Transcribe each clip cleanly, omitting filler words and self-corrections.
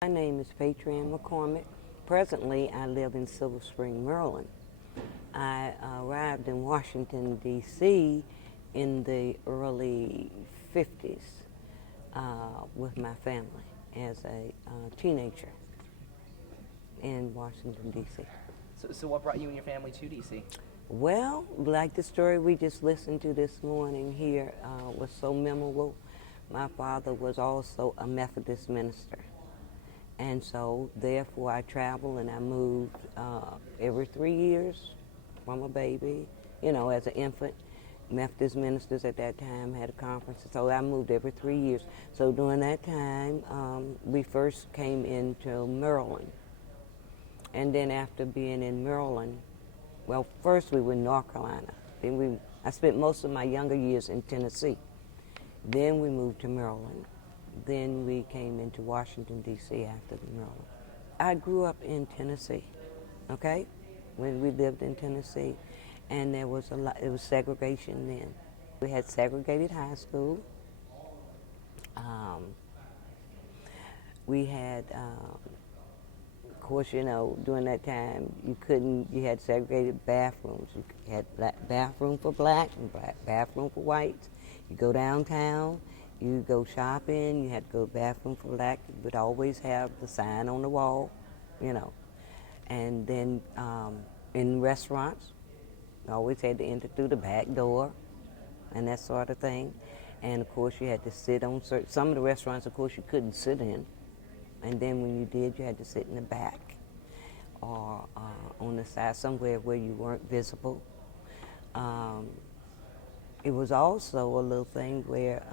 My name is Peytrienne McCormick. Presently, I live in Silver Spring, Maryland. I arrived in Washington, D.C. in the early 50s with my family as a teenager in Washington, D.C. So what brought you and your family to DC? Well, like the story we just listened to this morning here was so memorable. My father was also a Methodist minister. And so, therefore, I traveled and I moved every 3 years from a baby, as an infant. Methodist ministers at that time had a conference, so I moved every 3 years. So during that time, we first came into Maryland. And then after being in Maryland, well, first we were in North Carolina. I spent most of my younger years in Tennessee. Then we moved to Maryland. Then we came into Washington, D.C. after the Maryland. I grew up in Tennessee, okay? When we lived in Tennessee, and there was it was segregation then. We had segregated high school. We had, of course, during that time, you had segregated bathrooms. You had bathroom for black and bathroom for whites. You go downtown, you go shopping, you had to go to the bathroom for black. You would always have the sign on the wall, And then in restaurants, you always had to enter through the back door and that sort of thing. And of course, you had to sit on some of the restaurants, of course, you couldn't sit in. And then when you did, you had to sit in the back or on the side, somewhere where you weren't visible. It was also a little thing where,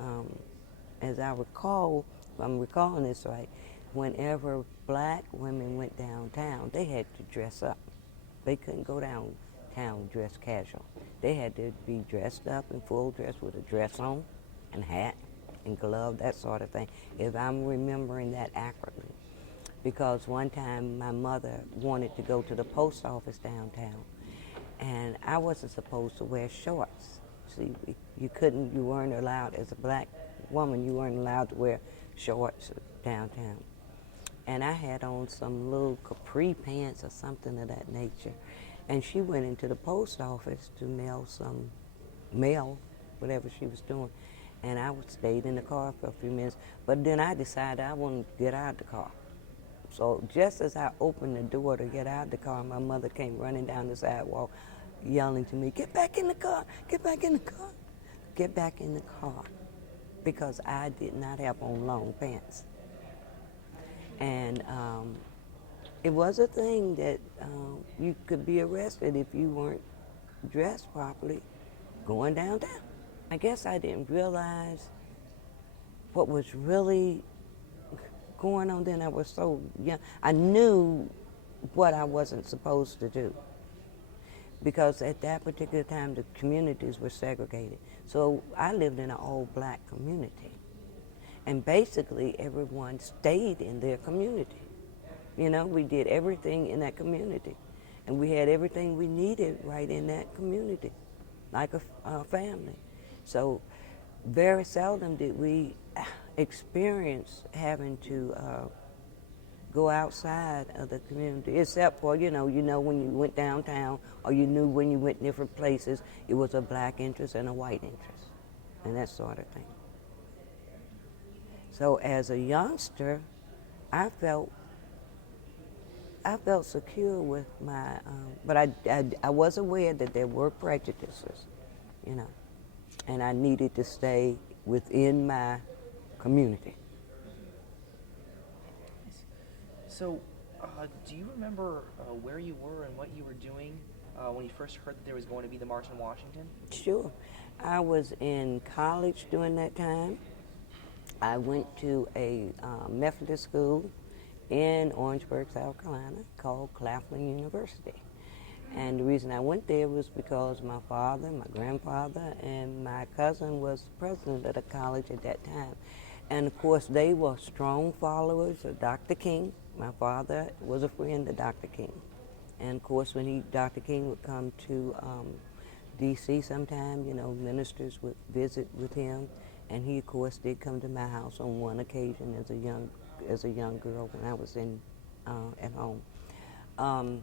as I recall, if I'm recalling this right, whenever black women went downtown, they had to dress up. They couldn't go downtown dressed casual. They had to be dressed up in full dress with a dress on and hat and glove, that sort of thing, if I'm remembering that accurately. Because one time my mother wanted to go to the post office downtown, and I wasn't supposed to wear shorts. See, you weren't allowed, as a black woman, you weren't allowed to wear shorts downtown. And I had on some little capri pants or something of that nature. And she went into the post office to mail some mail, whatever she was doing. And I stayed in the car for a few minutes. But then I decided I wanted to get out of the car. So just as I opened the door to get out of the car, my mother came running down the sidewalk, yelling to me, "Get back in the car, get back in the car, get back in the car," because I did not have on long pants. And it was a thing that you could be arrested if you weren't dressed properly going downtown. I guess I didn't realize what was really going on then. I was so young. I knew what I wasn't supposed to do, because at that particular time the communities were segregated. So I lived in an all-black community, and basically everyone stayed in their community. We did everything in that community, and we had everything we needed right in that community, like a family. So very seldom did we experience having to go outside of the community, except for, when you went downtown, or you knew when you went different places, it was a black interest and a white interest, and that sort of thing. So as a youngster, I felt secure with my, but I was aware that there were prejudices, and I needed to stay within my community. So, do you remember where you were and what you were doing when you first heard that there was going to be the March in Washington? Sure. I was in college during that time. I went to a Methodist school in Orangeburg, South Carolina, called Claflin University. And the reason I went there was because my father, my grandfather, and my cousin was president of the college at that time. And of course, they were strong followers of Dr. King. My father was a friend of Dr. King. And of course, when Dr. King would come to D.C. sometime, ministers would visit with him. And he, of course, did come to my house on one occasion as a young as a young girl when I was at home. Um,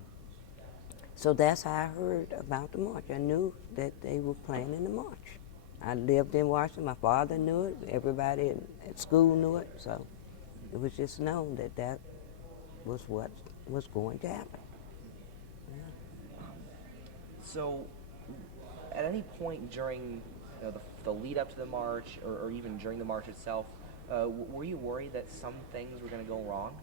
so that's how I heard about the march. I knew that they were planning the march. I lived in Washington. My father knew it. Everybody at school knew it. So it was just known that that was what was going to happen. So, at any point during the lead up to the march, or even during the march itself, were you worried that some things were going to go wrong?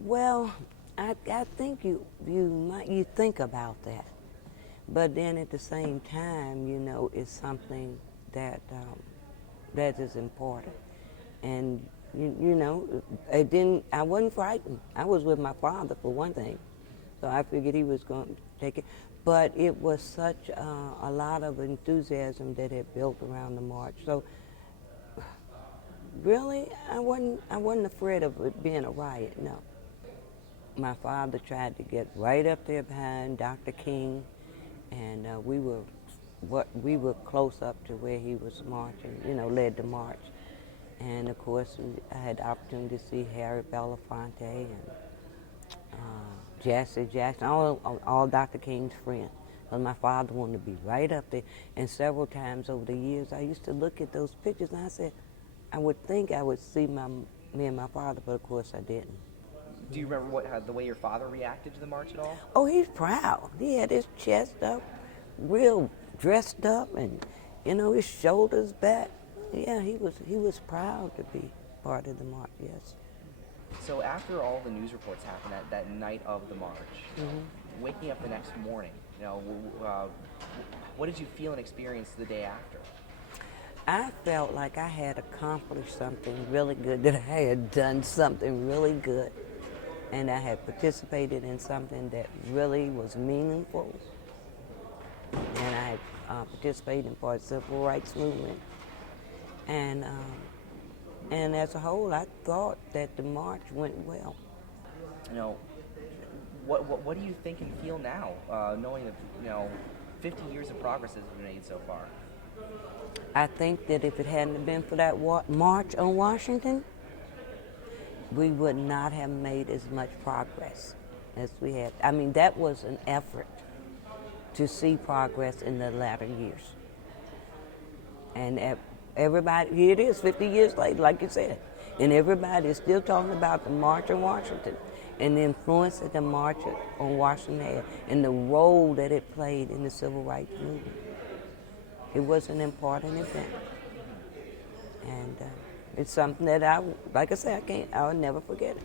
Well, I think you think about that, but then at the same time, it's something that that is important, and I wasn't frightened. I was with my father for one thing, so I figured he was going to take it. But it was such a lot of enthusiasm that had built around the march. So really, I wasn't afraid of it being a riot. No. My father tried to get right up there behind Dr. King, and we were close up to where he was marching. Led the march, and of course I had the opportunity to see Harry Belafonte and Jesse Jackson, all Dr. King's friends. Because my father wanted to be right up there, and several times over the years I used to look at those pictures and I said, I would think I would see me and my father, but of course I didn't. Do you remember the way your father reacted to the march at all? Oh, he's proud. He had his chest up, real dressed up, and his shoulders back. Yeah, he was proud to be part of the march. Yes. So after all the news reports happened that night of the march, waking up the next morning, what did you feel and experience the day after? I felt like I had accomplished something really good, that I had done something really good, and I had participated in something that really was meaningful, and I had participated in part of the civil rights movement. And as a whole, I thought that the march went well. What do you think and feel now, knowing that 50 years of progress has been made so far? I think that if it hadn't been for that march on Washington, we would not have made as much progress as we had. I mean, that was an effort to see progress in the latter years. And everybody, here it is 50 years later, like you said, and everybody is still talking about the March on Washington and the influence that the March on Washington had and the role that it played in the civil rights movement. It was an important event. And it's something that like I said, I'll never forget it.